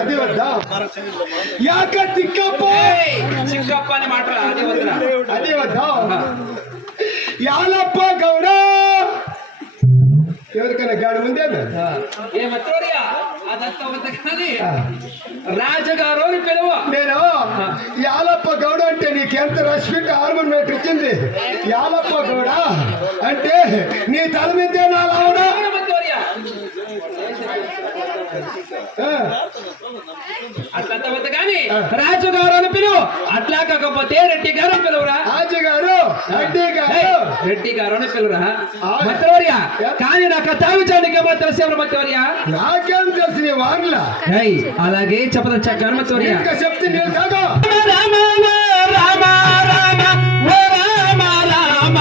అది వద్దా యాక చిక్కప్ప చిక్కప్ప అని మాట అది వద్దురా. అది వద్దా యాలప్ప గౌడ ఎవరికైనా గాడి ఉందే ఏమత్తోరియా అదంతా వద్ద కానీ రాజుగారు అని పిలువ. నేను యాలప్ప గౌడ అంటే నీకెంత రెస్పెక్ట్ హార్మోన్ మీటర్ ఇచ్చింది. యాలప్ప గౌడ అంటే నీ తల మీదే నా లావుడా అట్లంత వద్ద కానీ రాజుగారు అని పిలువు. అట్లా కాకపోతే రెడ్డి గారు అని పిలువురా. రాజుగారు రెడ్డి గారు రెడ్డి గారు అని పిలువురా మత్తోరియా. కానీ నాకు తావించడానికి ఏమో తెలిసేవారు మత్తోరియా. నాకేం తెలుసు నీ వార్లా అలాగే చెప్పదని చక్కగా మత్తోరియా చెప్తే నేను కాదు రామ రామ రామ రామ రామ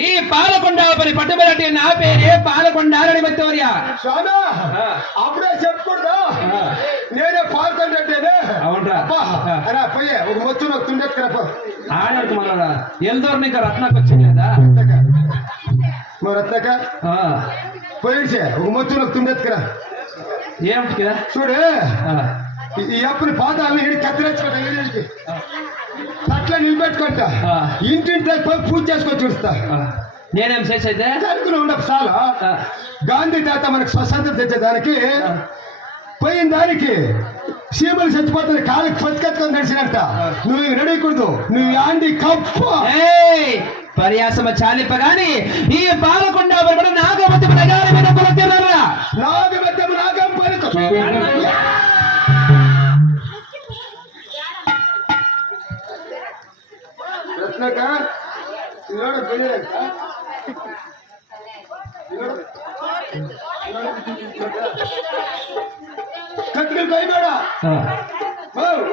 ఈ పాలకొండ పని పట్టుబడి నా పేరే పాలకొండారని మత్తోరియా. అప్పుడే చెప్పకూడదు నేనే పాల్గొంటే అవునరా పోయే ఒక మొచ్చు నాకు తుండెత్తుకురా ఆడకు మన ఎందోరు నీకు రత్నకు వచ్చింది కదా మా రత్నక పోయిడ్చే ఒక మొచ్చు నాకు తుండెత్తుకురా. ఏమిటి కదా చూడు ఈ అప్పుని పాదాలను ఇడి కత్తిరించుకుంటా అట్లా నిలబెట్టుకుంటా ఇంటింటి పోయి పూజ చేసుకొని చూస్తా. నేనేం చేసేదే అనుకుని ఉండవు చాలా గాంధీ తాత మనకు స్వతంత్రం తెచ్చేదానికి పోయిన దానికి సీమలు చచ్చిపోతుంది కాళ్ళకి పతికెత్తుకొని నడిచినట్ట నువ్వు నడయకూడదు నువ్వు యాండి కప్ప పర్యాసమ చాలిపగాని ఈ పాలకొండ కూడా నాగమతి నగారి మీద కొలతీరారా నాగమతి నాగం పలుకు రత్నక ಕಟ್ಕಲ್ ಕೈ ಬೇಡ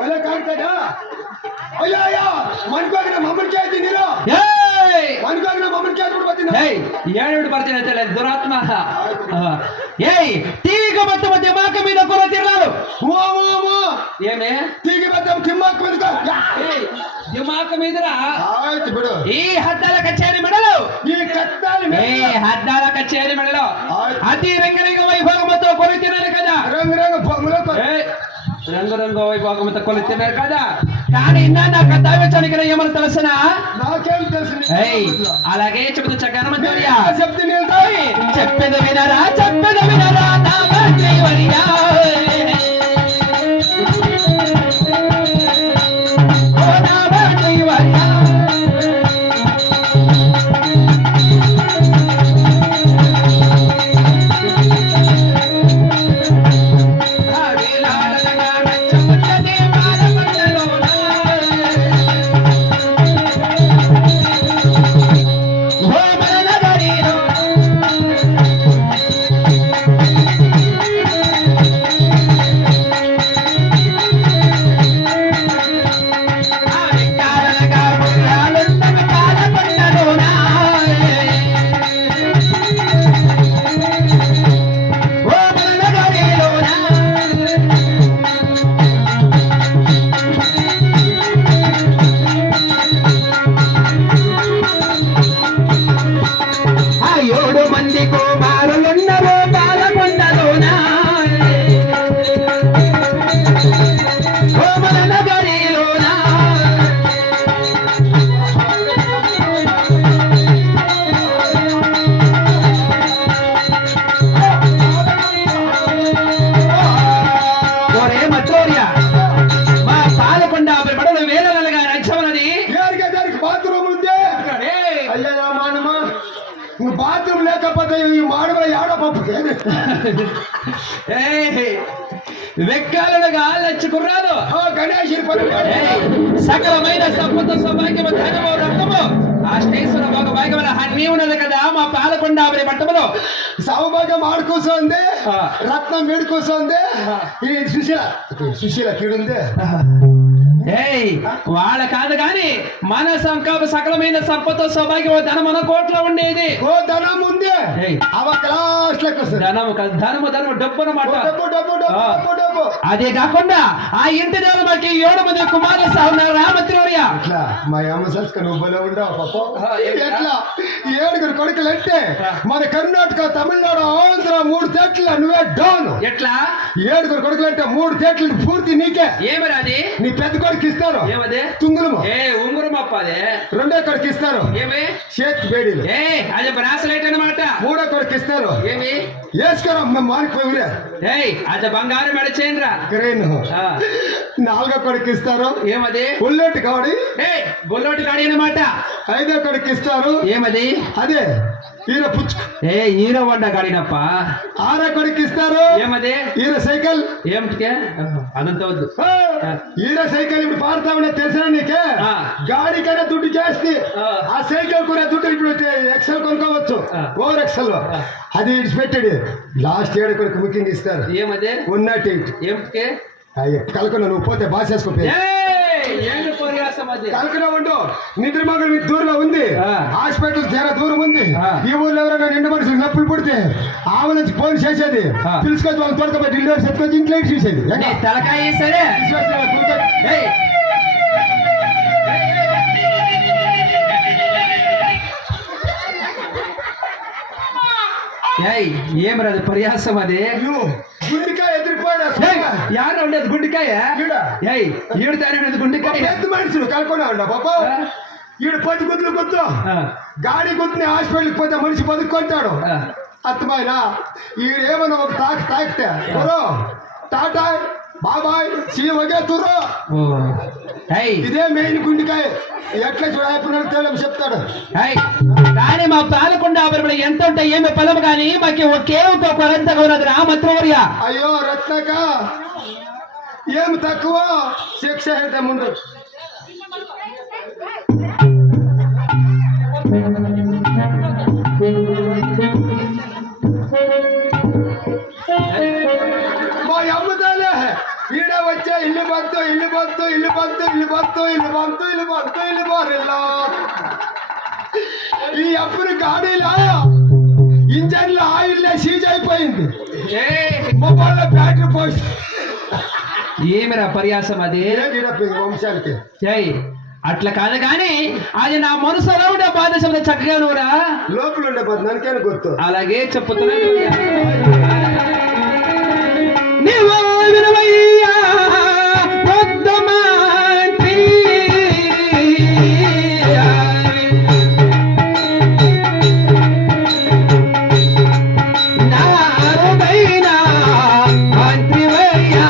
ಒಲೆ ಕಾಣ್ತದ ಅಯ್ಯೋ ಅಯ್ಯೋ ಮನ್ಕೋಗ್ರೆ ಮಮ್ಮನ್ಕೆ ಆಯ್ತು ನೀರು ಮನ್ಕೋಗ್ರೆ ಮಮ್ಮನ್ಕೆ ಆಯ್ತು ಬರ್ತೀನಿ ಏಳು ಬರ್ತೀನಿ ಅಂತೇಳಿ ದುರಾತ್ಮ ತೀಗ ಮತ್ತು ದಿಮಾಕ మీద ಕೊರತಿರ್ಲಾರು ఏమే తీగ బద్దం తిమ్మాక మీద దిమాక మీదరా ಆಯ್ತು ಬಿಡು ఈ హద్దాల కచేరి మెడలు ఈ కత్తాలి హద్దాల కచేరి మెడలు అతి రంగరంగ వైభవముతో కొలితినారు కదా రంగరంగ పొగములతో రంగరంగ వైభవముతో కొలితినారు కదా కానీ నాకు దైవచానికి ఏమని తెలుసునా నాకేం తెలుసు అలాగే చెబుతూ చక్కగా మంత్రియా చెప్పేది వినరా నా మంత్రియా ఈ మాడవ యాడ పప్పు వెక్కాలనగా లచ్చుకున్నాను గణేష్ సకలమైన సంపద సౌభాగ్యము ధనము రత్నము అష్టేశ్వర భోగ భాగ్యముల అన్నీ ఉన్నది కదా మా పాలకొండ ఆవిడ పట్టములో సౌభాగ్యం ఆడు కూర్చోంది రత్నం వీడు కూర్చోంది ఈ సుశీల కీడుంది వాళ్ళ కాదు గాని మన సకలమైన సంపద సౌభాగ్యం ధనం మన కోట్లో ఉండేది ఓ ధనం ఉంది ధనము డబ్బు అన్నమాట అదే కాకుండా ఆ ఇంటి మాకి 7 మంది కుమారులు ఉన్నారు రామత్రివర్య అట్లా మా అమ్మ సంస్కరణ నువ్వులో ఉండవు పాప ఎట్లా 7 కొడుకులు అంటే మన కర్ణాటక తమిళనాడు ఆంధ్ర 3 తేట్లు నువ్వే డౌన్ ఎట్లా 7 కొడుకులు అంటే 3 తేట్లు పూర్తి నీకే ఏమరా అది నీ పెద్ద కొడుకు ఇస్తారు ఏమదే తుంగులము ఉంగురం అప్ప అదే రెండో కొడుకు ఇస్తారు ఏమి చేతి బేడీలు అది బ్రాస్లైట్ అన్నమాట మూడో కొడుకు ఇస్తారు ఏమి వేసుకోరా మానిపోయిరే అది బంగారం మెడచేయండిరా క్రేన్ నాలుగో కొడుకు ఇస్తారు ఏమది బుల్లెట్ గాడి బుల్లెట్ గాడి అన్నమాట 5వ కొడుకు ఇస్తారు ఏమది అదే హీరో పుచ్చు హీరో వండ గాడినప్ప 6వ కొడుకు ఇస్తారు ఏమది హీరో సైకిల్ ఏమిటికే అదంత వద్దు హీరో సైకిల్ ఇప్పుడు పారుతా ఉన్నా తెలిసిన నీకే గాడి కన్నా దుడ్డు చేస్తే ఆ సైకిల్ కూడా దుడ్డు ఇప్పుడు ఎక్సెల్ కొనుక్కోవచ్చు ఓవర్ ఎక్సెల్ అది ఇడిచిపెట్టాడు లాస్ట్ 7 కొడుకు బుకింగ్ ఇస్తారు ఏమది ఉన్నట్టు ఏమిటికే కలకన్నా నువ్వు పోతే బాగా చేసుకో కలకనా ఉండు నిద్రమగలు మీకు దూరంలో ఉంది హాస్పిటల్ చాలా దూరం ఉంది ఈ ఊర్లో ఎవరైనా 2 మనుషులు నొప్పులు పుడితే ఆమె నుంచి ఫోన్ చేసేది పిలుచుకొచ్చి వాళ్ళు తొడకపోయి డెలివరీ చెప్పుకొచ్చి ఇంట్లో చూసేది తలకాయ సరే ఏమరాదు పర్యాసం అది గుండెకాయ ఎదిరిపోయాడు యాడ ఉండేది గుండెకాయ ఈడు తానే గుండెకాయ పెద్ద మనుషులు కలకుండా ఉండ పాప ఈడు 10 గుద్దులు గుద్దు గాడి గుద్దుని హాస్పిటల్కి పోతే మనిషి బతుక్కుంటాడు అర్థమైన ఈడేమన్నా ఒక తాకితే టాటా బాబాయ్ సీవగే తుర్రో ఇదే మెయిన్ గుండెకాయ ఎట్లా చూడాలి చెప్తాడు కానీ మా పాలకొండ ఆభరణం ఎంత ఉంటాయి ఏమి పొలం కానీ మాకు ఒకే ఒక కొరంతగా ఉన్నది రామత్రవర్య అయ్యో రత్నక ఏమి తక్కువ శిక్ష అయితే ముందు మా అమ్మదాలే ఈడ వచ్చే ఇల్లు బంతు ఈ అప్పుడు గాడీలో ఇంజన్లో ఆయిల్ సీజ్ అయిపోయింది మొబైల్ లో బ్యాటరీ పోయి ఏమిరా పర్యాసం అది వంశానికి అట్లా కాదు కానీ అది నా మనసులో ఉండే బాధ్యత చక్కగా నువ్వురా లోపల ఉండే బాధ నన్కేనా గుర్తు అలాగే చెప్పుతున్నా నీవో వినవయ్యా పొద్దమాంతి నారుదైన మంత్రివర్యా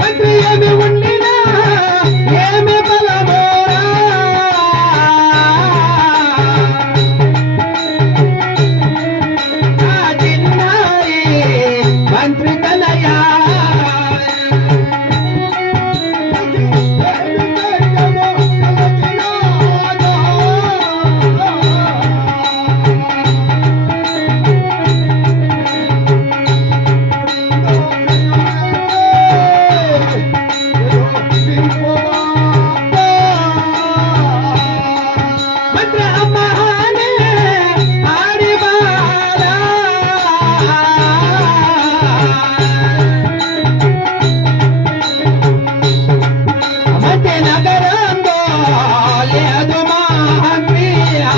మంత్రి ఏమి ఉండినా ఏమి బలమోరా మంత్రి కలయా మంత్రి అమ్మానే ఆడి బాలా మధ్య నగరంలో లేదు మహంత్రియా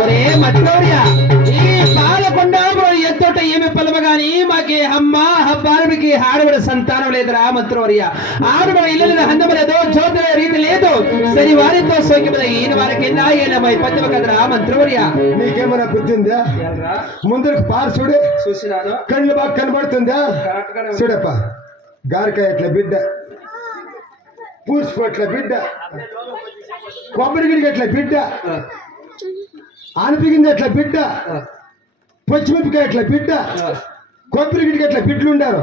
ఒరే మట్లోరియా ఈ పాలకొండ ఎంత నోట ఏమి పలమ గాని మాకి అమ్మ హబ్బానికి ఆడబడ సంతానం లేదురా మంత్రవర్య. ఆడబడ ఇల్లు హందం లేదు, జ్యోతుల రీతి లేదు, సరి వారితో సోకిపద ఈయన వారికి నాయనమై పద్యమ కదరా మంత్రవర్య. నీకేమైనా బుద్ధి ఉందా? ముందరకు పారు చూడు, చూసినాను, కళ్ళు బాగా కనబడుతుందా? చూడప్ప, గారికాయ ఎట్లా బిడ్డ, పూసిపోట్ల బిడ్డ, కొబ్బరి గిడికి ఎట్లా బిడ్డ, ఆనపిగింది ఎట్లా బిడ్డ, పచ్చిమిరపకాయ ఎట్లా బిడ్డ, కొబ్బరి గిడికి ఎట్లా బిడ్డలు ఉండారు.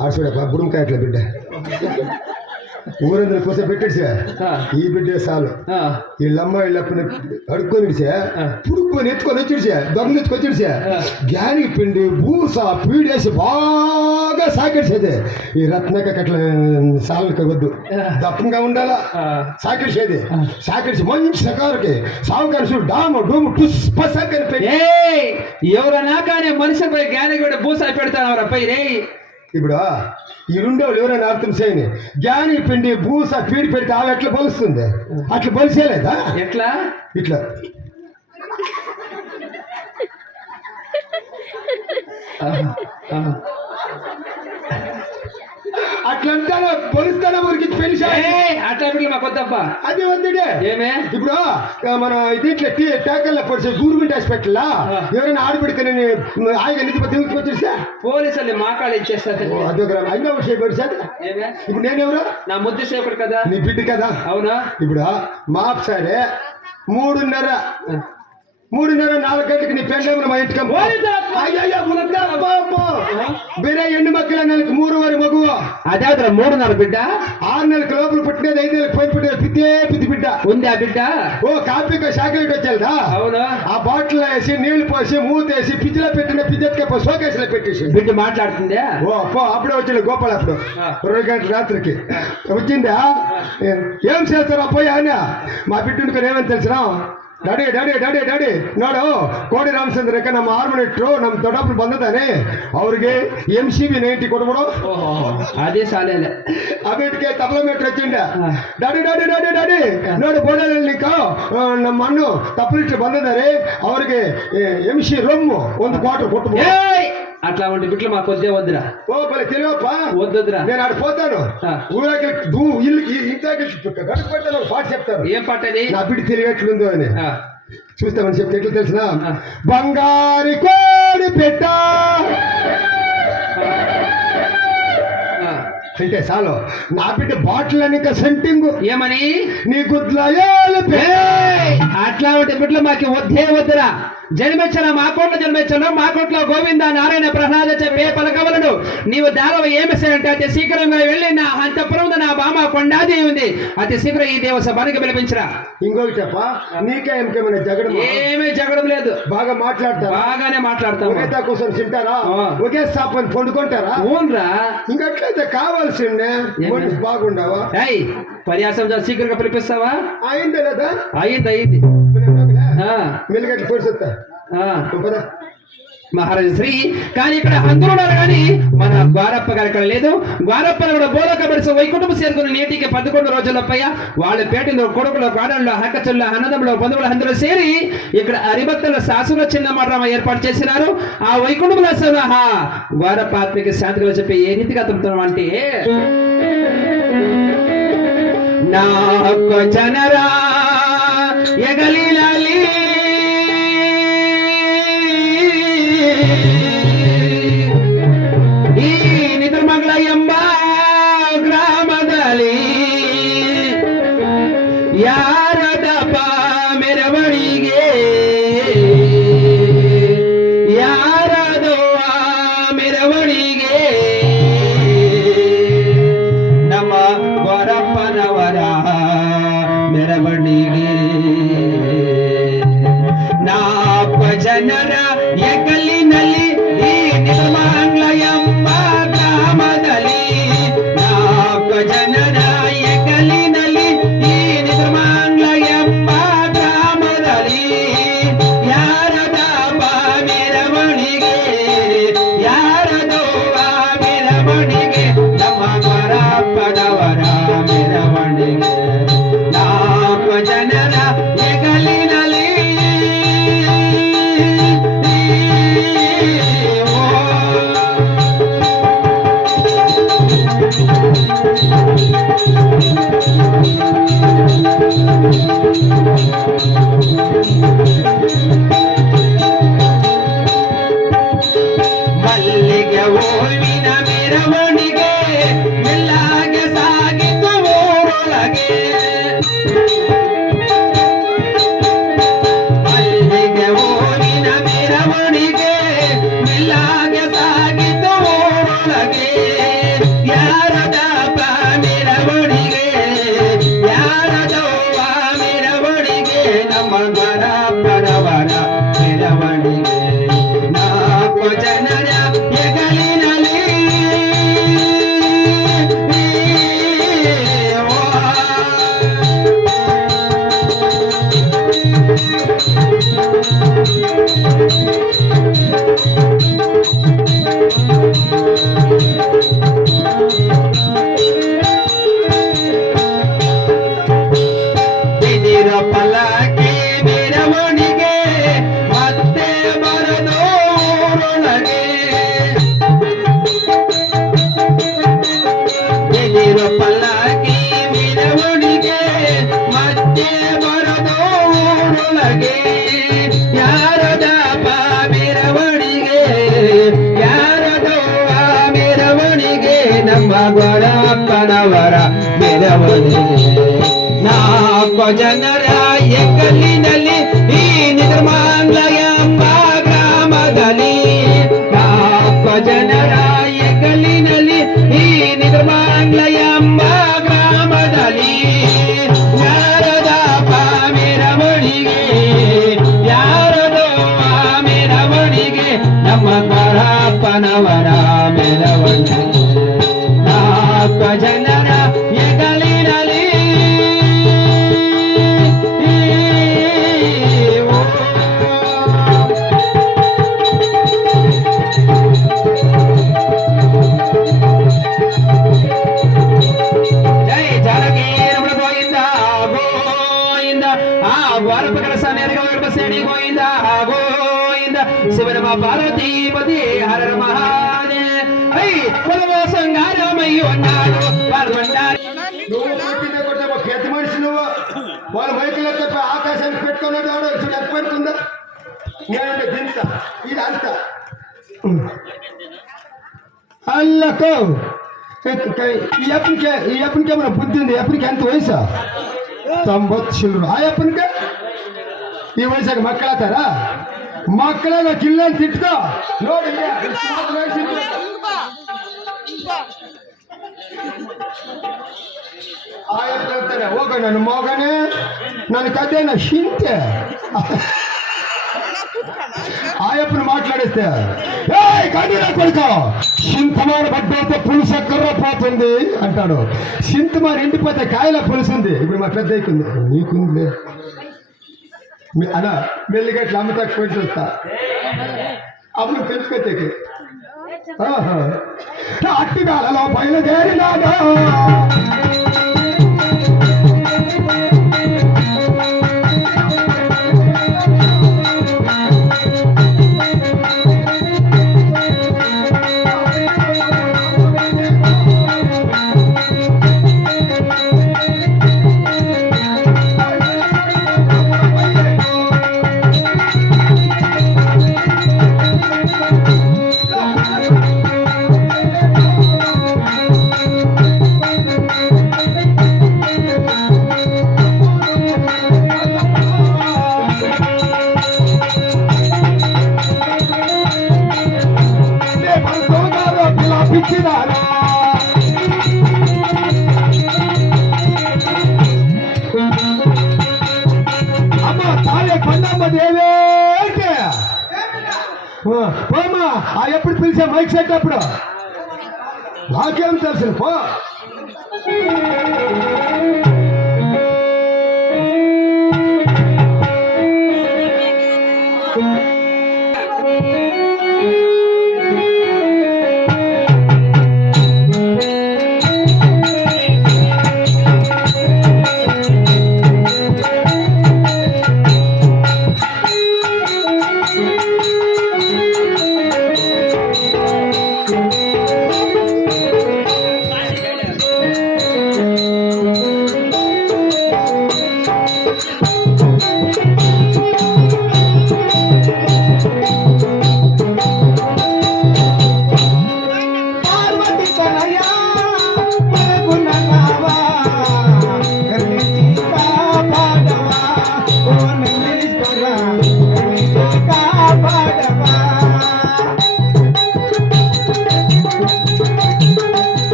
ఆడ చూడప్ప, బుడంకాయ ఎట్లా బిడ్డ, ఊరందరూ కోసం పెట్టేసా ఈ బిడ్డే చాలు. వీళ్ళమ్మ వీళ్ళప్పని అడుక్కొని పుడుక్కొని ఎత్తుకొని వచ్చిడిసా, దొంగలు ఎత్తుకొచ్చిడిసా, గ్యాని పిండి బూస పీడేసి బాగా సాకిడిసేది. ఈ రత్నక అట్లా సాలకు వద్దు, దప్పంగా ఉండాలా సాకిడిసేది. సాకిడిసి మంచి సకారుకి సావుకారు డాము డూము టుస్ పసక్కని పెట్టి ఎవరన్నా కానీ మనిషిపై గ్యాని కూడా బూసా పెడతాను పై రే. ఇప్పుడు ఈ రెండోళ్ళు ఎవరైనా అర్థం చేయని గ్యాని పిండి బూస పీడి పెడితే ఆమె ఎట్లా పొలుస్తుంది, అట్లా పొలిసేలేదా? ఎట్లా? ఇట్లా అట్లంతా పొలుస్తానే ఊరికి పెళ్లి అట్లా బిడ్డలు మాకు వద్దబ్బా. అది వద్దుడే. ఏమే ఇప్పుడు మనం దీంట్లో టేకల్లో పొడిచే గవర్నమెంట్ హాస్పిటల్ ఎవరైనా ఆడబిడితే ఆయన నిధి వచ్చేసా పోలీసులు మా కాళ్ళు ఇచ్చేస్తారు. అదొక అయినా విషయం పొడిచా. ఇప్పుడు నేనెవరు? నా ముద్దు సేపుడు కదా, నీ బిడ్డ కదా. అవునా? ఇప్పుడు మా సరే 3:30 4 గంటలకు నీ పెళ్ళేమో మా ఇంటికి ಬೇರೆ ಹೆಣ್ಣು ಮಕ್ಕಳ నెలకు 3 మగువ. అదే 3:30 బిడ్డ. 6 నెలలకు లోపల పుట్టినది, 5 నెలలకు పైన పుట్టినది పిత్తే పిత్తి బిడ్డ ఉంది. ఆ బిడ్డ ఓ కాపీ చాక్లెట్ వచ్చేదా? అవునా? ఆ బాటిల్ వేసి నీళ్లు పోసి మూతేసి పిచ్చిలో పెట్టిన పిజ్జెత్కే షోకేసులో పెట్టేసి బిడ్డ మాట్లాడుతుందే. ఓ అప్పుడే వచ్చింది గోపాల్. అప్పుడు 2 గంటల రాత్రికి వచ్చిందా? ఏం చేస్తారా పోయి ఆయన మా బిడ్డ ఏమని తెలిసినా? డాಡಿ డాಡಿ డాಡಿ డాಡಿ ನೋಡು ಕೋಡಿ ರಾಮಚಂದ್ರಕ್ಕೆ ನಮ್ಮ ಹಾರ್ಮೋನಿಟ್ರು ನಮ್ಮ ದೊಡ್ಡಪ್ಪನ ಬಂದದಾನೆ, ಅವ್ರಿಗೆ MCB 90 ಕೊಡ್ಬಿಡು. ಅದೇ ಶಾಲೆಯಲ್ಲೇ ಆ ಬಿಟ್ಟಿಗೆ ತಬಲ ಮೇಟ್ರ್ వచ్చిండ. డాಡಿ డాಡಿ డాಡಿ డాಡಿ ನೋಡು ಬೋರ್ಡಲ್ಲಿ ನಿಂಕ ನಮ್ಮ ಅಣ್ಣು ತಪ್ಪಲಿಟ್ಟು ಬಂದಿದ್ದಾರೆ, ಅವ್ರಿಗೆ MC రొమ్ము 1 క్వార్టర్ కొట్టుబో. అట్లా ఉంటే బిడ్డలు మాకు వద్దే వద్దురా. ఓ భలే తెలియప్ప, వద్దురా. నేను ఆడ పోతాను ఊరికి ఇల్లుకి ఇంటికి గడిపెట్టాను పాట చెప్తాను. ఏం పాటది? నా బిడ్డ తెలియట్లుందో అని చూస్తామని చెప్తే ఎట్లా తెలిసిన? బంగారి కోడి పెట్ట అంటే చాలు. నా బిడ్డ బాటిల్ అని సెంటింగ్ ఏమని నీ గుడ్ల అట్లా ఉంటే బిడ్డలు మాకు వద్దే వద్దురా. జన్మించిన మా కోట్లో జన్మించను, మా కోట్లో గోవింద నారాయణ ప్రహ్లాద చెప్పే పలకవలను. నీవు దారవ ఏమిస్తాయంటే అతి శీఘ్రంగా వెళ్ళి నా అంతపురం నా బామ కొండాది ఉంది, అతి శీఘ్రం ఈ దేవసభానికి పిలిపించరా. ఇంకొకటప్ప, నీకే ఇంకేమైనా జగడం? ఏమీ జగడం లేదు. బాగా మాట్లాడతా? బాగానే మాట్లాడతాం. ఒకే కోసం తింటారా? ఒకే సాపని పండుకుంటారా? అవునరా. ఇంకట్లయితే కావాల్సిందే బాగుండవా? పర్యాసం శీఘ్రంగా పిలిపిస్తావా? అయిందా లేదా? అయింది. మిల్గట్లు పొడిసొస్తా మహారాజు శ్రీ. కానీ ఇక్కడ అందరూ ఉన్నారు కానీ మన ద్వారప్ప గారు ఇక్కడ లేదు. ద్వారప్ప కూడా బోధకబడిసి వైకుంఠం చేరుకుని నేటికి 11 రోజులపై వాళ్ళ పేటలో కొడుకులు గాడంలో హక్కచుల్లో అన్నదములు బంధువులు అందరూ చేరి ఇక్కడ హరిభక్తుల శాసుల చిన్న మాట ఏర్పాటు చేసినారు. ఆ వైకుంఠంలో ద్వారప్ప ఆత్మిక శాంతిగా చెప్పి ఏ రీతిగా అతను అంటే నాకు జనరా ఎగలిలాలి ಈ ನಿದ್ರಮಗಳ ಎಂಬ ಗ್ರಾಮದಲ್ಲಿ ಯಾರದಪ್ಪ ಮೆರವಣಿಗೆ, ಯಾರದೋ ಮೆರವಣಿಗೆ, ನಮ್ಮ ಗೊರಪ್ಪನವರ ಮೆರವಣಿಗೆ. ನಾಲ್ಕು ಜನರ ಎಕಲಿನಲ್ಲಿ ಈ ನಿರ್ಮಾಂಗ್ಲ ಎಂಬ ಗ್ರಾಮದಲ್ಲಿ, 4 ಜನರ ಎಕಲಿನಲ್ಲಿ ಈ ನಿರ್ಮಾಂಗ್ಲ ಎಂಬ ಗ್ರಾಮದಲ್ಲಿ ಯಾರದ ಮೆರವಣಿಗೆ, ಯಾರದೋ ಮೆರವಣಿಗೆ, ನಮ್ಮ ಗೊರಪ್ಪನವರ ಮೆರವಣಿಗೆ. 4 ಜನರ ಎಗಲಿನಲ್ಲಿ ಮೆರವಣಿಗೆ ಮತ್ತೆ ಬರದೋರೊಳಗೆ ಎದಿರು ಪಲ್ಲಕ್ಕಿ ಮೆರವಣಿಗೆ ಮತ್ತೆ ಬರದೋರೊಳಗೆ ಯಾರದಪ್ಪ ಮೆರವಣಿಗೆ ಯಾರದೋ ಆ ಮೆರವಣಿಗೆ ನಮ್ಮ ಗೋರಪ್ಪನವರ ಮೆರವಣಿಗೆ ನಾಲ್ಕು ಜನರ ಎಕ್ಕಲಿನಲ್ಲಿ ಈ ನಿರ್ಮಾಂಗ್ಲ ಎಂಬ ಗ್ರಾಮದಲ್ಲಿ ನಾಲ್ಕು ಜನರ ಎಕ್ಕಲಿನಲ್ಲಿ ಈ ನಿರ್ಮಾಂಗ್ಲ ಎಂಬ ಗ್ರಾಮದಲ್ಲಿ ಯಾರದಪ್ಪ ಮೆರವಣಿಗೆ ಯಾರದೋ ಆ ಮೆರವಣಿಗೆ ನಮ್ಮ ಗೋರಪ್ಪನವರ ಮೆರವಣಿಗೆ ನಾಲ್ಕು ಜನರ ಎಗಲಿನಲ್ಲಿ ಜೈ ಜಾನಕಿ ರಮಣ ಗೋವಿಂದ ಗೋವಿಂದ ಆ ಗೋರಪ್ಪಗಳ ಸಮಯಗಳು ಸೇಡಿ ಗೋವಿಂದ ಗೋವಿಂದ ಶಿವನ ಪಾರ್ವತಿ ಪತಿ ಹರ ಮಹಾದೇವ ಐ ಕೊಲವ ಸಂಗಾರಮಯ್ಯೋ ನಾಡು ಪಾಲ್ಗೊಂಡಾರೆ నువ్వు పుట్టిన కొట్టే పెద్ద మనిషి నువ్వు వాళ్ళ మైకులో చెప్పి ఆకాశానికి పెట్టుకున్నాడు ఆడ ఎంత పెడుతుందా నేను దింత ఇది అంత అల్లకో ఈ అప్పటికి ఏమైనా బుద్ధి ఉంది ఎప్పటికి ఎంత వయసు 90 చిల్లరు ఆ అప్పటికే ఈ వయసుకి మక్కళతారా ಮಕ್ಕಳಾಗ ಕಿಲ್ಲ ತಿಟ್ಕೋ ನೋಡಿ ಆಯ್ತು ಹೇಳ್ತಾರೆ ಹೋಗ ನನ್ನ ಮಗನೇ ನನ್ನ ಕಥೆನ ಶಿಂತೆ ఆయప్పని మాట్లాడిస్తే ఏ కన్నీరా కొడుకో సింతమాన పడ్డంతో పులుసు కర్ర పోతుంది అంటాడు సింతమాన ఎండిపోతే కాయల పులుసు ఉంది ఇప్పుడు మా పెద్ద అయిపోయింది నీకుంది అలా మెల్లిగా ఇట్లా అమ్మతాకు పోయి చూస్తా అప్పుడు తెలుసుకొచ్చాకి అట్టిగాలలో బయలుదేరినాగా అమ్మ తాలే కొండమ్మ దేవే పోమ్మా ఆ ఎప్పుడు పిలిచే మైక్ సెట్ అప్పుడు నాకేం తెలుసు పో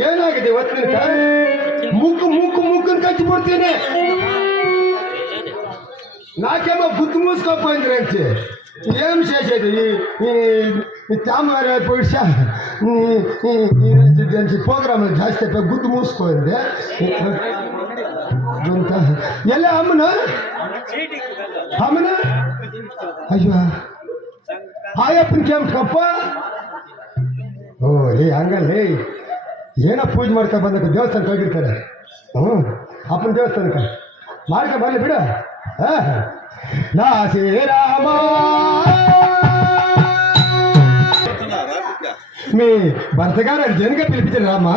ಏನಾಗಿದೆ ಇವತ್ತು ನಿನಕ ಮುಕ್ಕನ್ ಕಚ್ಚಿ ಬಿಡ್ತೀನಿ నాకేమో గుర్తు మూసుకోపోయింది రంచి ఏం చేసేది ఈ తామర పొడిచా ప్రోగ్రామ్ జాస్తి గుర్తు మూసుకోయింది ಎಲ್ಲ ಅಮ್ಮನ ಅಯ್ಯೋ ಆಯಪ್ಪನ ಕಪ್ಪ ಓ ಲೇ ಹಂಗಲ್ಲೇ ಏನೋ ಪೂಜೆ ಮಾಡ್ತಾ ಬಂದಕ್ಕೆ ದೇವಸ್ಥಾನಕ್ಕೆ ಹೋಗಿರ್ತಾರೆ ಅಪ್ಪನ ದೇವಸ್ಥಾನಕ್ಕೆ ಮಾಡ್ಕೊ ಬರಲಿ ಬಿಡು ನಾ ಶ್ರೀರಾಮ మీ భర్త గారు అర్జెంట్గా పిలిపించారు రామ్మా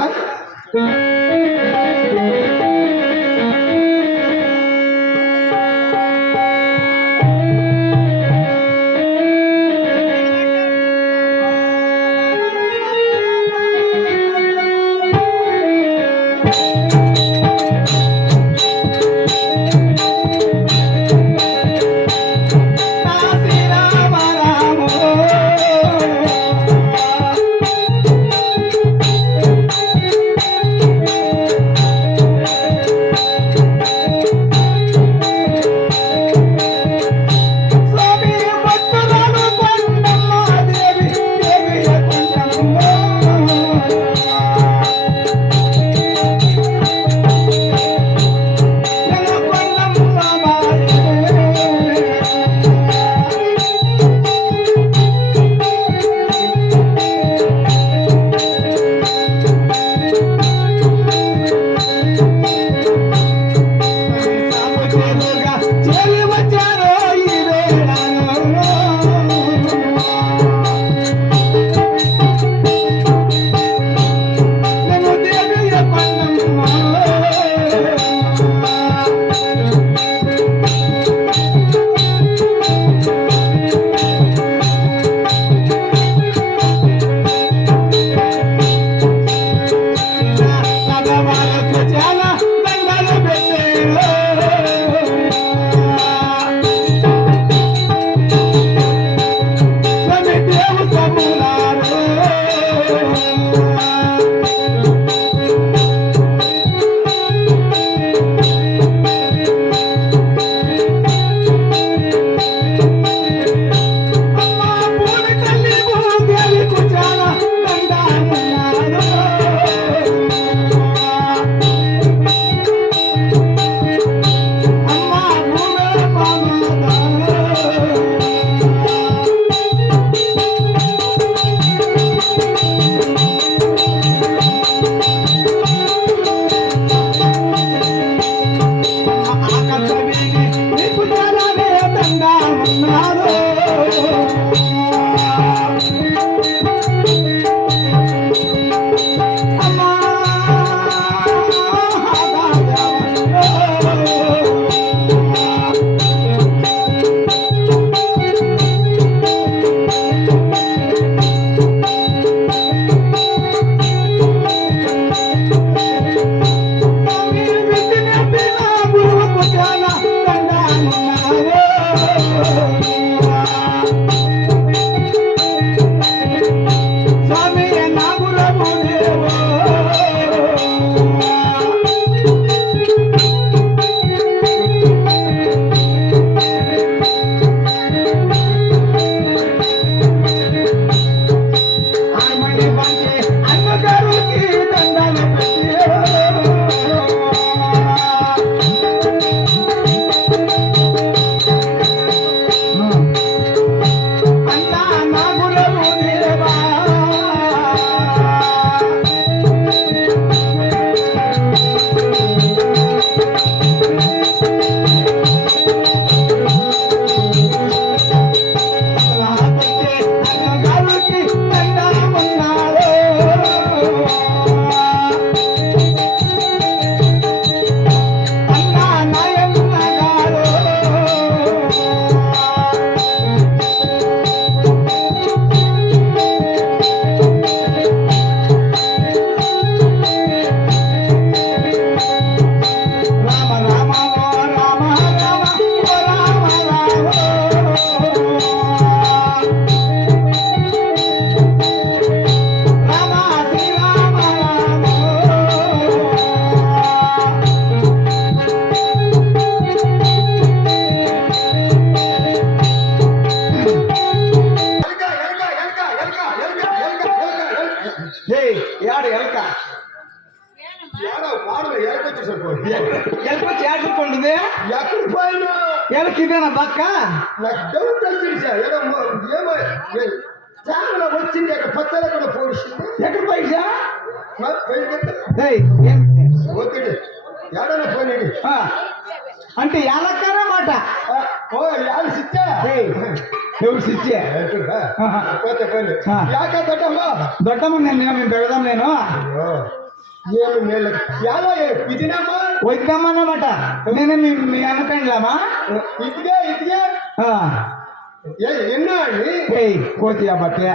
బక్క ఏడో వాడలు ఎక్కడికొచ్చేసారు ఎక్కడికి చేరుకుంటుంది ఎక్కడికి పోయినా ఎక్కడికి ఇదేనా బక్క నాకు డౌట్ వచ్చింది ఏదో ఏమో చాలా వచ్చింది అక్కడ పత్తల కూడా పోషింది ఎక్కడ పైసా ఒత్తిడి ఏడన్నా పోయినాడు అంటే ఎలక్కనే మాట ఓ యాళ్ళు సిచ్చా ఎవరు సిచ్చే పోతే పోయి యాక దొడ్డమ్మా దొడ్డమ్మ మేము పెడదాం నేను ఏమి మేలు యాలో ఇదినమ్మా వద్దామన్నమాట నేను మీ అనుకోండిలామా ఇదిగే ఎన్నా అండి కోతి బట్టే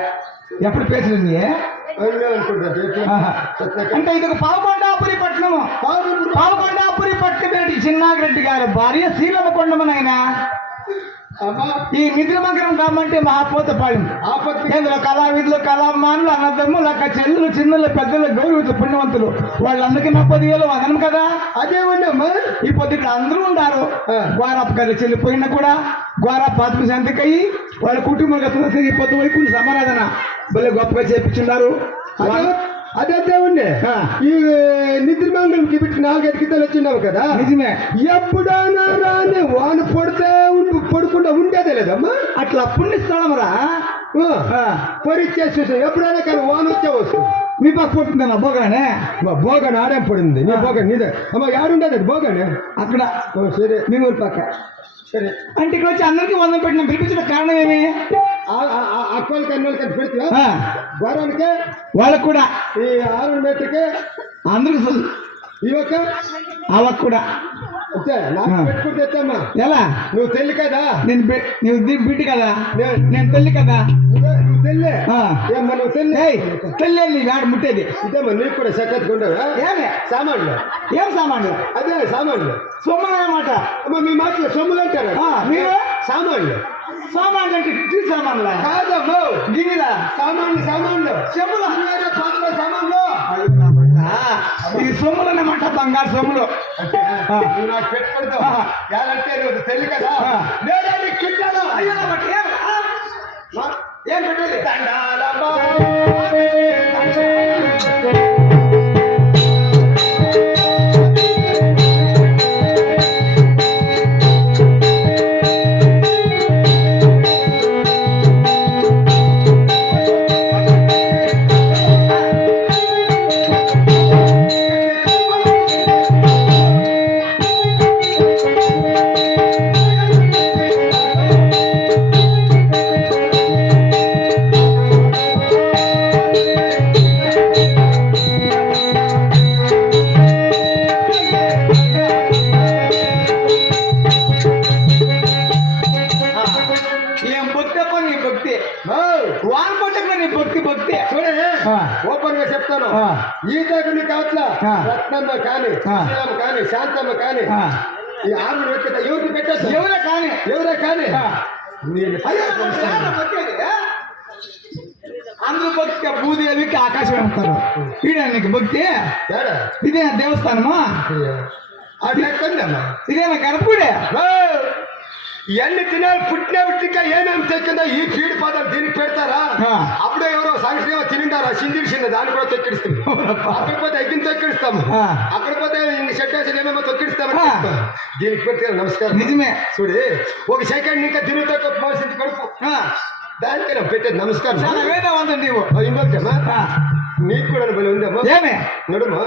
ఎప్పుడు పేసింది అంటే ఇది ఒక పావుకొండాపురి పట్టణము పావుకొండాపురి పట్టణ చిన్నారెడ్డి గారి భార్య శీలమ్మ కొండమనైనా ఈ నిద్రమంగరం కాబట్టి మహాపోతపాళెం ఇందులో కళావిధులు కళామానులు అన్నదమ్ములు అక్క చెల్లులు చిన్నలు పెద్దలు గౌరవితులు పుణ్యవంతులు వాళ్ళందరికీ నా 10,000 వదనం కదా అదే ఉండమ్మా ఈ పొద్దు ఇక్కడ అందరూ ఉన్నారు గోరప్ప గారి చెల్లిపోయినా కూడా గోరప్ప ఆత్మశాంతికయ్యి వాళ్ళ కుటుంబం ఈ పొద్దు వైపు సమారాధన భలే గొప్పగా చేపించున్నారు అదే దేవుణ్ణి ఈ నిద్రమంగళంకి పెట్టి 4-5 కిందలు వచ్చినావు కదా నిజమే ఎప్పుడైనా రాని వాన పడకుండా ఉండేదే లేదమ్మా అట్లా పుణ్యస్థలమరా పరీక్ష చూసాం ఎప్పుడైనా కానీ వాన వచ్చే వస్తుంది మీ పక్క పడుతుందన్న బోగానే బోగాని ఆడే పడింది నీ బోగా నీదే అమ్మ ఆడుండేది అది బోగానే అక్కడ సరే మీ ఊరి పక్క సరే అంటే ఇక్కడ వచ్చి అందరికీ వందం పెట్టిన పిలిపించిన కారణం ఏమి అక్కలకి అన్నోళ్ళకి పెడితే వారానికి వాళ్ళకు కూడా ఈ 6 మీటర్కి అందరికి ఇవక్క అవకు కూడా అంతే నాకు పెట్టుకుంటే తెమ్మా ఎలా నువ్వు తెల్లి కదా నువ్వు బిడ్డ కదా నేను తెల్లి కదా నువ్వు తెల్లే ఏమ్మా నువ్వు తెల్లే తెల్లి వాడు ముట్టేది ఇదేమ్మా నీకు కూడా చక్కగా ఉండవా ఏమే సామాన్లు ఏం సామాన్లు అదే సామాన్లు సొమ్ములు అన్నమాట అమ్మ మీ మాటలో సొమ్ములు అంటారు మీరు సామాన్లు సామాన్లు అంటే టీ సామాన్లు కాదమ్మో గిన్నెలా సామాన్లు చెమ్ములు పాత్ర సామాన్లు ఇది సొమ్ములు అన్నమాట బంగారు సొమ్ములు నువ్వు నాకు పెట్టుకుంటావు ఎలాంటే నువ్వు తెల్లి కదా నేనే నీకు పెట్టాను అయ్యో ఏం పెట్టాలి దండాలమ్మా ఓపెన్ గా చెప్తాను ఈ దగ్గర కావట్లా రత్నమ్మ కానీ శ్రీరామ్ కానీ శాంతమ్మ కానీ ఈ 6 వ్యక్తి ఎవరికి పెట్టచ్చు ఎవరే కానీ అందరూ భక్తి భూదేవికి ఆకాశం వెళ్తారు ఈడ నీకు భక్తి ఇదే దేవస్థానమా ఇదేనా గర్భుడే ఎన్ని దినాలు పుట్టిన బిడ్డగా ఏమేమి తెచ్చిందో ఈ ఫీడ్ పదాలు దీనికి పెడతారా అప్పుడే ఎవరో సంక్షేమ తినింటారా సిందిడిసింది దాన్ని కూడా తొక్కిడిస్తుంది అక్కడ పోతే ఎగ్గిని తొక్కిడిస్తాము అక్కడ పోతే షెడ్ వేసి ఏమేమో తొక్కిడిస్తాము దీనికి పెడితే నమస్కారం నిజమే చూడి ఒక సెకండ్ ఇంకా తిని తక్కువ పోసింది కడుపు దానికైనా పెట్టేది నమస్కారం వేదవంతం నీవు ఇంకొకమ్మా నీకు కూడా బలి ఉందమ్మా ఏమే నడుమా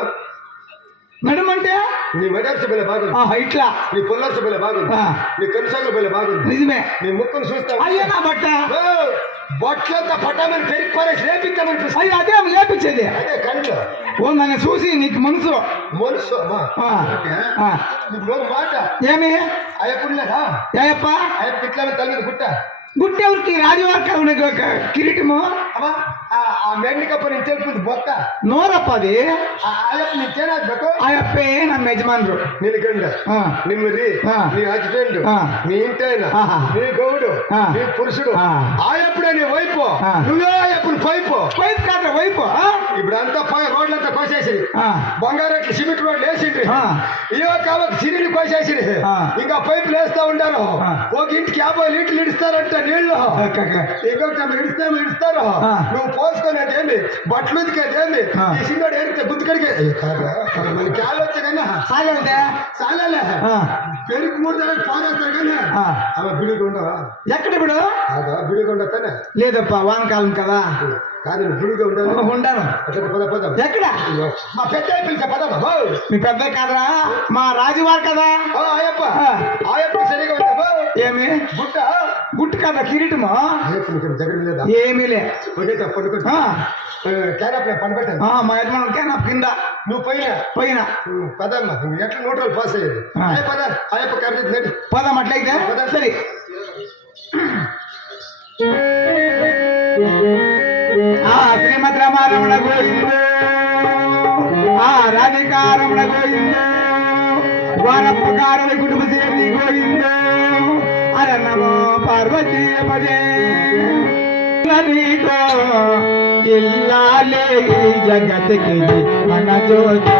నడుమంటే నీ మెడర్స్ బిల్ల బాగుంది ఇట్లా నీ పుల్లర్స్ బిల్ల బాగుంది నీ కనుసాగుల బిల్ల బాగుంది నిజమే నీ ముక్కును చూస్తావు అయ్యా నా బట్ట బొట్లంతా పట్టామని పెరిగి పారేసి లేపిద్దామని అయ్యా అదే లేపించేది అదే కళ్ళు ఓ నన్ను చూసి నీకు మనసు మాట ఏమి అయ్యప్పుడులేదా అయ్యప్ప అయ్యప్ప ఇట్లా తల మీద గుట్ట గుట్టెవరికి రాజవార్క కిరీటము ఆ మెండి కప్ప నేను తెలుపుతుంది బొక్క నోరప్ప అది అయ్యప్ప నీ చేనాకు అయ్యప్పే ನಮ್ಮ యజమానులు నేను గండ నిమ్మది నీ హస్బెండ్ నీ ఇంటైనా నీ గౌడు నీ పురుషుడు ఆయప్పుడే నీ వైపు నువ్వే అయ్యప్పుడు పైపు కాదు వైపు ఇప్పుడు అంతా రోడ్లంతా కోసేసి కోసేసి ఆ. బంగారెట్లు సిమెంట్ రోడ్లు వేసిండ్రి ఆ. ఇవో కాబట్టి సిరిని కోసేసి ఆ. ఇంకా పైపులు వేస్తా ఉండారు ఆ. ఒక ఇంటికి 50 లీటర్లు ఇస్తారంట నీళ్లు ఇంకొకటి ఇడుస్తారు ఆ. నువ్వు పోసుకునేదేమి బట్టలు ఉతికేదేమి ఆ. ఈ సిన్నోడు ఏరితే గుర్తుకడిగే మన క్యాలు వచ్చే కన్నా సాగంటే చాలాలే పెరుగు 3 నెలలకు పారేస్తారు కానీ ఆ. అలా బిడిగా ఉండవా ఎక్కడ ఇప్పుడు అదా బిడిగా ఉండతానే లేదప్పా వానకాలం కదా కాదు నువ్వు బిడిగా ఉండాలి ఉండాను అట్లా పద పద ఎక్కడ మా పెద్ద పిలిచే పదమ్మా మీ పెద్ద కదరా మా రాజువారు కదా ఆయప్ప ఆ. ఆయప్ప సరిగా ఉంటావా ఏమి గుట్ట గుట్టు కదా కిరీటము ఆయప్ప నీకు జగన్ లేదా ఏమీ లే ఒకటే పండుగ ఆ. క్యారప్ పని పెట్టాను మా యజమానులకే నా కింద నువ్వు పోయినా పదమ్మా ఎట్లా 100 రోజులు పాస్ అయ్యేది ఆ. పద ఆయప్ప కరెక్ట్ నడి పోదాం అట్లయితే సరే శ్రీమద్ రమారమణ గోవింద రాధికారమణ గోవింద వారప్పకారణ కుటుంబ సేరి గోవింద అర నమో పార్వతీ పదే నదీకో ఇల్లాలే జగత్ కి మన జ్యోతి